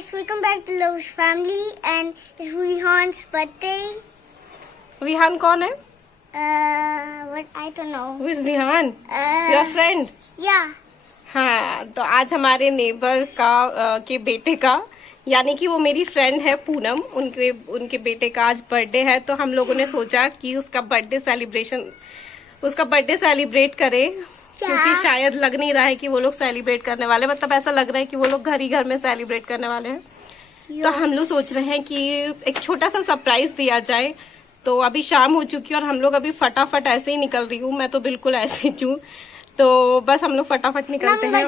guys, welcome back to Love's family and it's Rihan's birthday. Vihaan कौन है? What I don't know. Who is Vihaan? Your friend? Yeah. हाँ, तो आज हमारे neighbour का के बेटे का, यानी कि वो मेरी फ्रेंड है पूनम, उनके बेटे का आज बर्थडे है। तो हम लोगों ने सोचा कि उसका बर्थडे सेलिब्रेट करें, क्योंकि शायद लग नहीं रहा है कि वो लोग सेलिब्रेट करने वाले, मतलब ऐसा लग रहा है कि वो लोग घर में सेलिब्रेट करने वाले हैं। तो हम लोग सोच रहे हैं कि एक छोटा सा सरप्राइज दिया जाए। तो अभी शाम हो चुकी है और हम लोग अभी फटाफट ऐसे ही निकल रही हूँ, मैं तो बिल्कुल ऐसे ही हूँ। तो बस हम लोग फटाफट निकलते हैं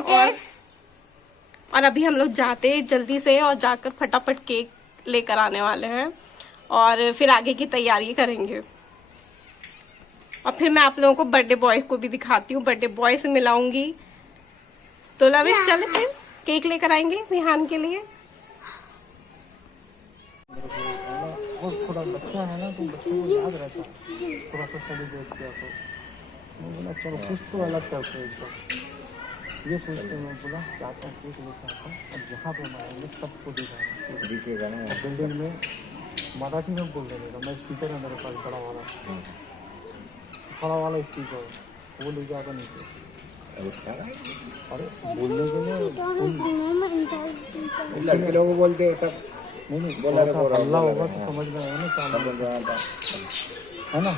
और अभी हम लोग जाते जल्दी से और जाकर फटाफट केक लेकर आने वाले हैं और फिर आगे की तैयारी करेंगे। और फिर मैं आप लोगों को बर्थडे बॉय को भी दिखाती हूँ, बर्थडे बॉय से मिलाऊंगी। तो लविश चले फिर केक लेकर आएंगे विहान के लिए। थोड़ा बच्चा है ना, तो बच्चे को याद रहता है, थोड़ा सा सेलिब्रेट किया तो मैं बोला चलो कुछ तो अलग करते हैं एकदम। ये सोचते मैं बोला चाहता हूँ केक लेकर आता हूँ और जहाँ पे मारेंगे सबको दिखेगा ना। बिल्डिंग में मराठी में बोल देगा, मैं स्पीकर है मेरे पास बड़ा वाला स्पीकर, वो ले जाकर नीचे। अरे बोलने के लिए लड़के लोग बोलते हैं सब, नहीं बोला अल्लाह होगा तो समझ में आया ना, है ना।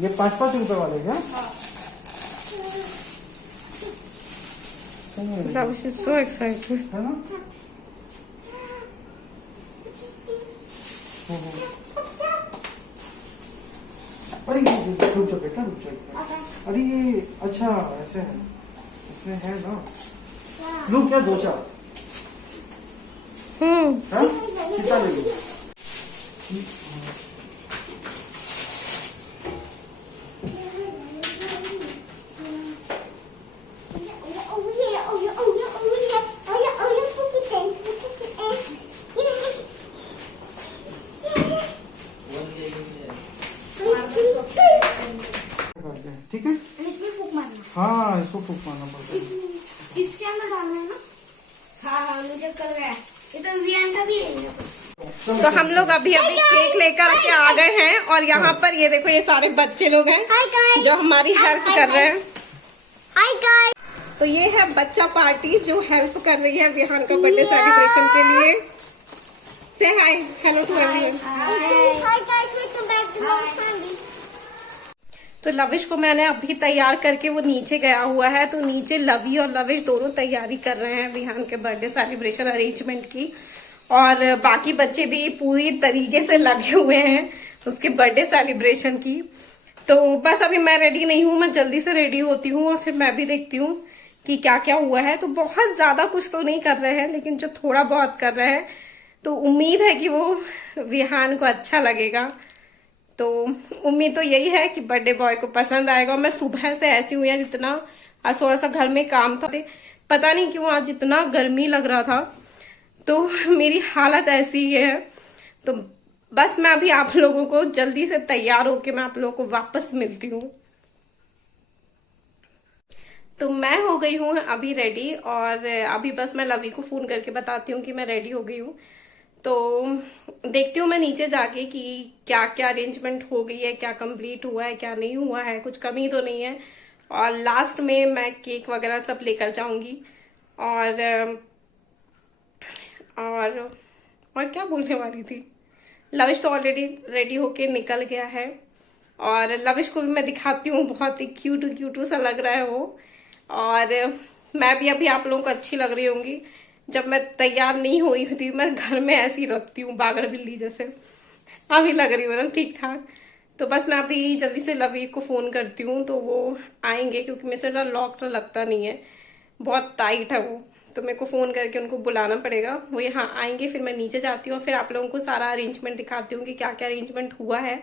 ये 5-5 रुपए वाले क्या? Love is so excited. है ना? अरे रुक जाओ बेटा, रुक जाओ। अरे ये अच्छा ऐसे है, इसमें है ना। लो क्या 2-4 कितना ले लो। ठीक है, इसमें फूक मारना। हाँ इसको फूक मारना पड़ता है। इसके अंदर डालना है ना। हाँ मुझे कर गया, ये तो जियान का भी है। तो हम लोग अभी केक लेकर के आ गए हैं और यहाँ पर ये देखो, ये सारे बच्चे लोग हैं जो हमारी हेल्प कर रहे हैं। हाय गाइस, तो ये है बच्चा पार्टी जो हेल्प कर रही है विहान का बर्थडे सेलिब्रेशन के लिए। से hi, hello to everyone. Hi guys, welcome back to Luv's family. तो लविश को मैंने अभी तैयार करके वो नीचे गया हुआ है, तो नीचे लवी और लविश दोनों तैयारी कर रहे हैं विहान के बर्थडे सेलिब्रेशन अरेंजमेंट की। और बाकी बच्चे भी पूरी तरीके से लगे हुए हैं उसके बर्थडे सेलिब्रेशन की। तो बस अभी मैं रेडी नहीं हूँ, मैं जल्दी से रेडी होती हूँ और फिर मैं भी देखती हूँ कि क्या क्या हुआ है। तो बहुत ज्यादा कुछ तो नहीं कर रहे हैं, लेकिन जो थोड़ा बहुत कर रहे हैं तो उम्मीद है कि वो विहान को अच्छा लगेगा। तो उम्मीद तो यही है कि बर्थडे बॉय को पसंद आएगा। और मैं सुबह से ऐसी हुई है, जितना आज थोड़ा सा घर में काम था, पता नहीं क्यों आज इतना गर्मी लग रहा था, तो मेरी हालत ऐसी ही है। तो बस मैं अभी आप लोगों को जल्दी से तैयार होके मैं आप लोगों को वापस मिलती हूँ। तो मैं हो गई हूँ अभी रेडी और अभी बस मैं लवी को फोन करके बताती हूँ कि मैं रेडी हो गई हूँ। तो देखती हूँ मैं नीचे जाके कि क्या क्या अरेंजमेंट हो गई है, क्या कंप्लीट हुआ है, क्या नहीं हुआ है, कुछ कमी तो नहीं है। और लास्ट में मैं केक वगैरह सब लेकर जाऊंगी। और क्या बोलने वाली थी, लविश तो ऑलरेडी रेडी होके निकल गया है और लविश को भी मैं दिखाती हूँ, बहुत ही क्यूट सा लग रहा है वो। और मैं भी अभी आप लोगों को अच्छी लग रही होंगी। जब मैं तैयार नहीं हुई थी मैं घर में ऐसी रखती हूँ बागड़ बिल्ली जैसे, अभी लग रही हूँ ना ठीक ठाक। तो बस मैं अभी जल्दी से लवी को फोन करती हूँ तो वो आएंगे, क्योंकि मेरे से ना लॉक तो लगता नहीं है, बहुत टाइट है वो। तो मेरे को फोन करके उनको बुलाना पड़ेगा, वो यहाँ आएंगे, फिर मैं नीचे जाती हूँ, फिर आप लोगों को सारा अरेंजमेंट दिखाती हूँ कि क्या क्या अरेंजमेंट हुआ है।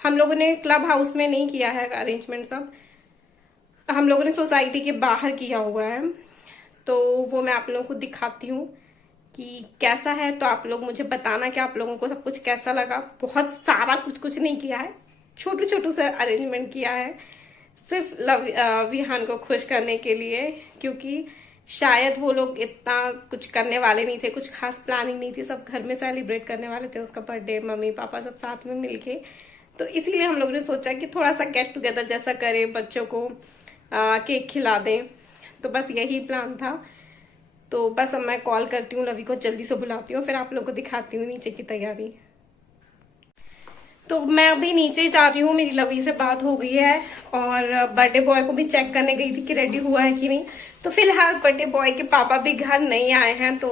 हम लोगों ने क्लब हाउस में नहीं किया है अरेंजमेंट, सब हम लोगों ने सोसाइटी के बाहर किया हुआ है। तो वो मैं आप लोगों को दिखाती हूँ कि कैसा है। तो आप लोग मुझे बताना कि आप लोगों को सब कुछ कैसा लगा। बहुत सारा कुछ नहीं किया है, छोटू से अरेंजमेंट किया है, सिर्फ विहान को खुश करने के लिए, क्योंकि शायद वो लोग इतना कुछ करने वाले नहीं थे, कुछ खास प्लानिंग नहीं थी, सब घर में सेलिब्रेट करने वाले थे उसका बर्थडे, मम्मी पापा सब साथ में मिलके। तो इसीलिए हम लोगों ने सोचा कि थोड़ा सा गेट टुगेदर जैसा करें, बच्चों को केक खिला दें। तो बस यही प्लान था। तो बस अब मैं कॉल करती हूँ, लवी को जल्दी से बुलाती हूँ, फिर आप लोगों को दिखाती हूँ नीचे की तैयारी। तो मैं अभी नीचे जा रही हूँ, मेरी लवी से बात हो गई है और बर्थडे बॉय को भी चेक करने गई थी कि रेडी हुआ है कि नहीं। तो फिलहाल बर्थडे बॉय के पापा भी घर नहीं आए हैं, तो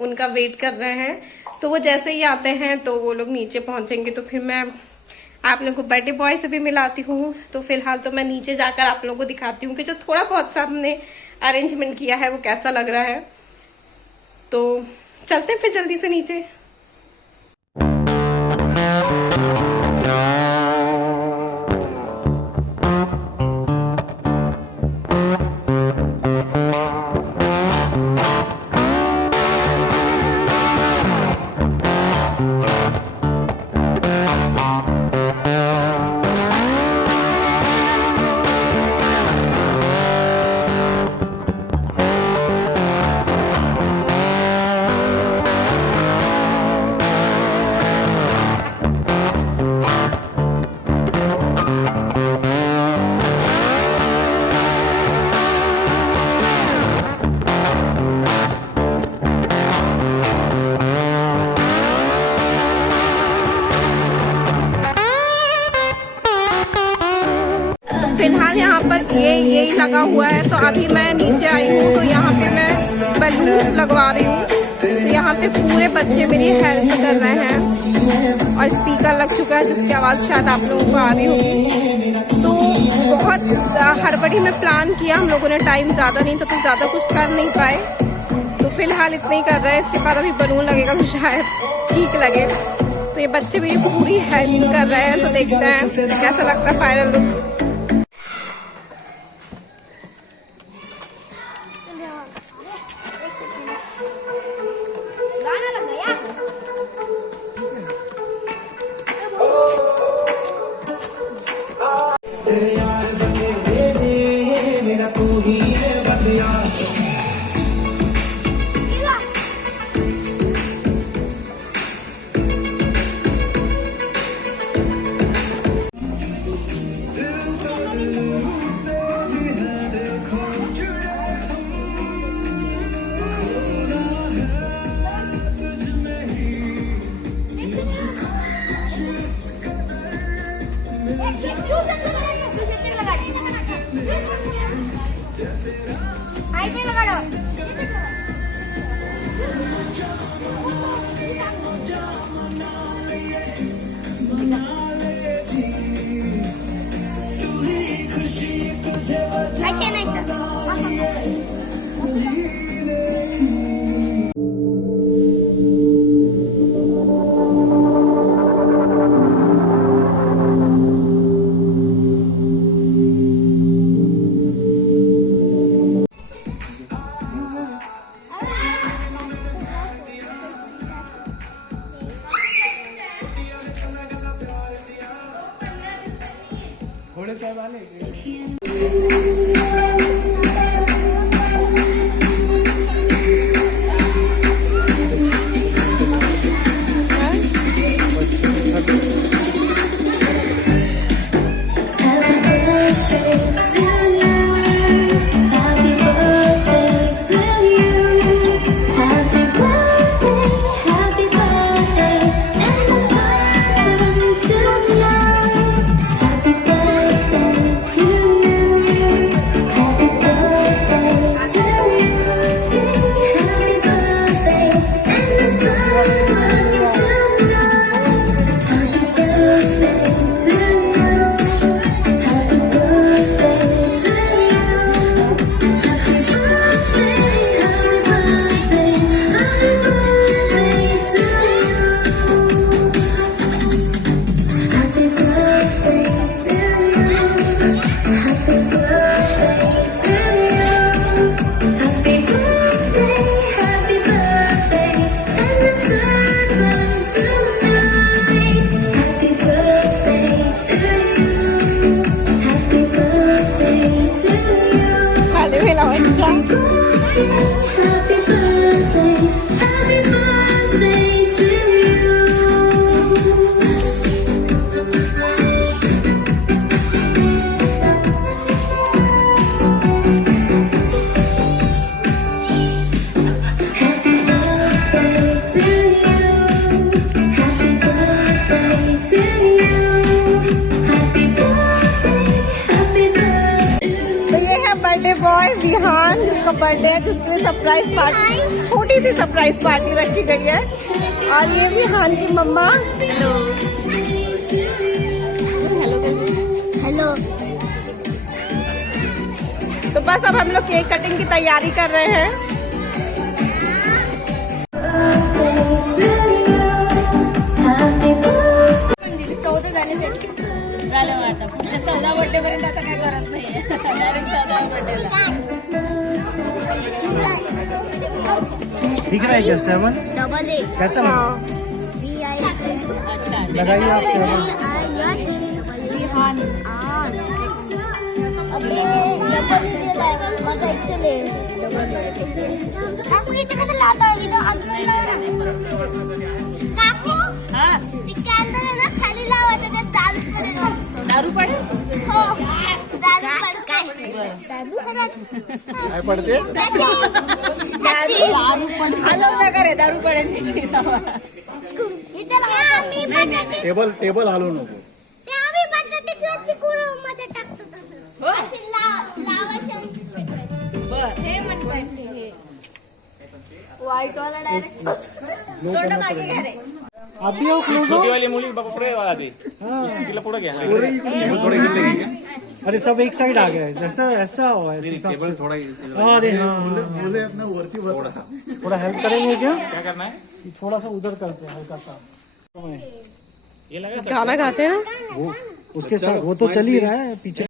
उनका वेट कर रहे हैं। तो वो जैसे ही आते हैं तो वो लोग नीचे पहुंचेंगे, तो फिर मैं आप लोगों को बर्थडे बॉय से भी मिलाती हूँ। तो फिलहाल तो मैं नीचे जाकर आप लोगों को दिखाती हूँ कि जो थोड़ा बहुत सा हमने अरेंजमेंट किया है वो कैसा लग रहा है। तो चलते हैं फिर जल्दी से नीचे। फिलहाल यहाँ पर यही लगा हुआ है। तो अभी मैं नीचे आई हूँ, तो यहाँ पे मैं बलून्स लगवा रही हूँ। तो यहाँ पे पूरे बच्चे मेरी हेल्प कर रहे हैं और स्पीकर लग चुका है जिसकी आवाज़ शायद आप लोगों को आ रही होगी। तो बहुत हड़बड़ी में प्लान किया हम लोगों ने, टाइम ज़्यादा नहीं था तो ज़्यादा कुछ कर नहीं पाए। तो फिलहाल इतना ही कर रहे हैं, इसके बाद अभी बलून लगेगा तो शायद ठीक लगे। तो ये बच्चे मेरी पूरी हेल्प कर रहे हैं, तो देखते हैं कैसा लगता है फाइनल लुक। थोड़े से वाले का बर्थडे है जिसके सरप्राइज पार्टी, छोटी सी सरप्राइज पार्टी रखी गई है। और ये विहान की मम्मा। Hello hello. तो बस अब हम लोग केक कटिंग की तैयारी कर रहे हैं। चौदह झाले सेट झालं मग आता पुढच्या 14 बर्थडे पर्यंत आता काही गरज नाहीये, डायरेक्ट 14 बर्थडेला। दिख रहा है क्या 7? डबल ए कैसा अच्छा लगाइए आप 7? काकू इथे कसं लावता काकू हा ती कॅन्डल आहे ना खाली लावायचं ते दारू पडेल दारू पडेल। हो दारू पडेल काय पडते? दारू पडेल अलग नका रे, दारू पडेल त्याची इथे लावायचं टेबल हलवू नको. ते आम्ही बटाटे किंवा चिकून मध्ये टाकतो तसं. असे लावायचे आणि चिकवायचे. हे म्हणतोय ते हे व्हाईट वाला डायरेक्ट तोंड मागे घ्या रे। आप भी आओ क्लोज हो. छोटी वाली मुली पुढे वाला दे तिला पुढे घ्या अरे सब एक साइड आ गए. ऐसा ऐसा हुआ है. टेबल थोड़ा अरे हाँ बोले अपना वरती बस थोड़ा हेल्प करेंगे क्या? क्या करना है थोड़ा सा उधर करते हैं हल्का सा. ये लगा गाना गाते हैं ना। वो उसके साथ वो तो चल ही रहा है पीछे.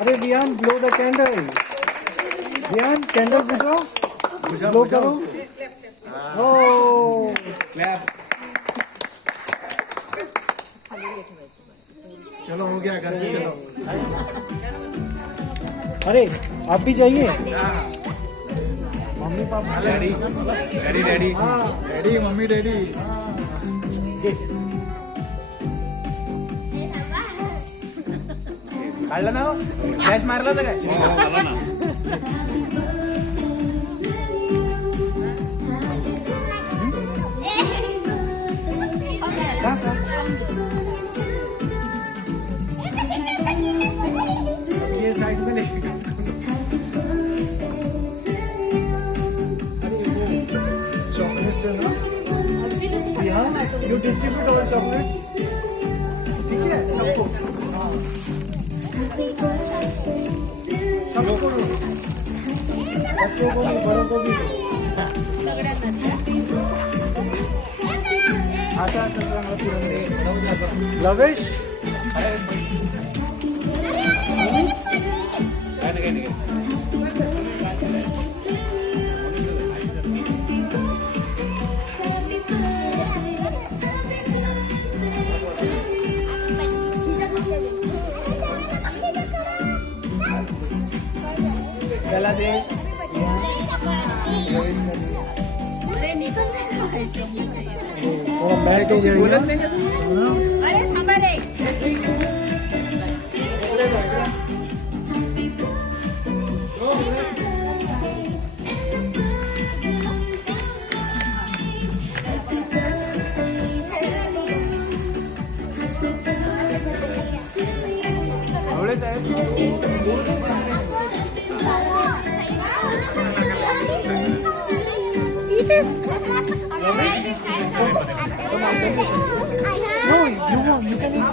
अरे Vihaan blow the candle. Vihaan candle बुझाओ. ब्लो करो. ओ चलो हो गया घर पे चलो अरे आप भी जाइए. Mummy papa daddy daddy daddy daddy mummy daddy काढलं ना गॅस मारला होता काय ये साइड में ले. चॉकलेट्स है ना. Vihaan you distribute all chocolates. ठीक है सबको. हाँ सबको दो. बच्चों को भी बड़ों को भी. अच्छा लवेश चला दे. थोड़ा बैठ के जाइए. अरे थांबा रे. No, you won't. You can eat.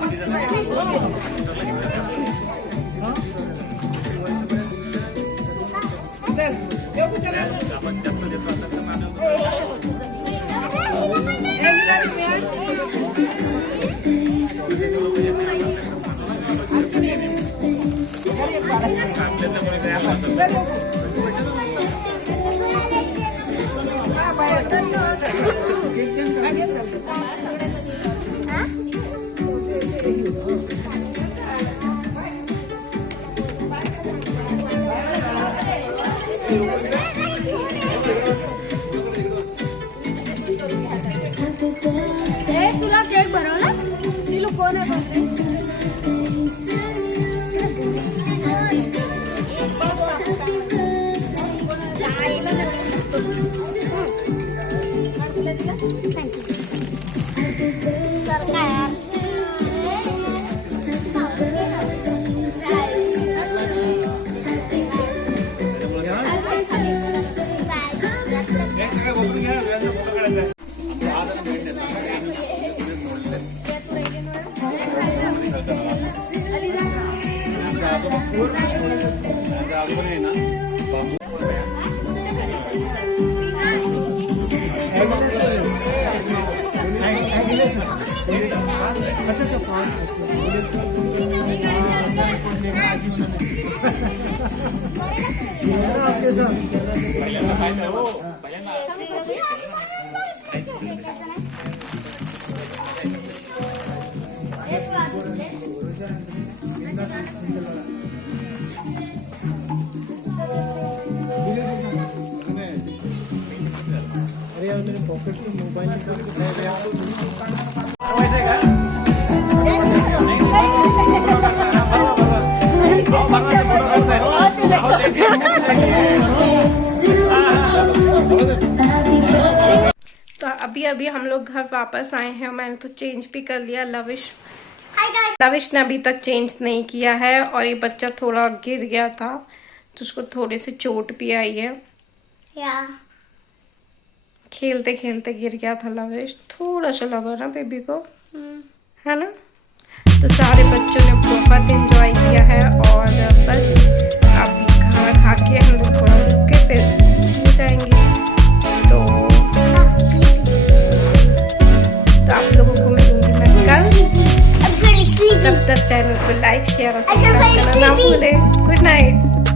तुला केक बनवला तिला कोण आहे अच्छा अरे यार मेरे पॉकेट से मोबाइल तो अभी हम लोग घर वापस आए हैं। मैंने तो चेंज भी कर लिया। लविश ने अभी तक चेंज नहीं किया है और ये बच्चा थोड़ा गिर गया था तो उसको थोड़ी सी चोट भी आई है। खेलते खेलते गिर गया था लविश, थोड़ा सा लगा ना बेबी को, है ना। तो सारे बच्चों ने बहुत एंजॉय किया है और बस अभी खाना खा के हम लोग थोड़ा रुक के फिर सो जाएंगे। तो आप लोगों को मिलूंगी मैं कल। तब तक चैनल को लाइक शेयर और सब्सक्राइब करना ना भूलें। Good night.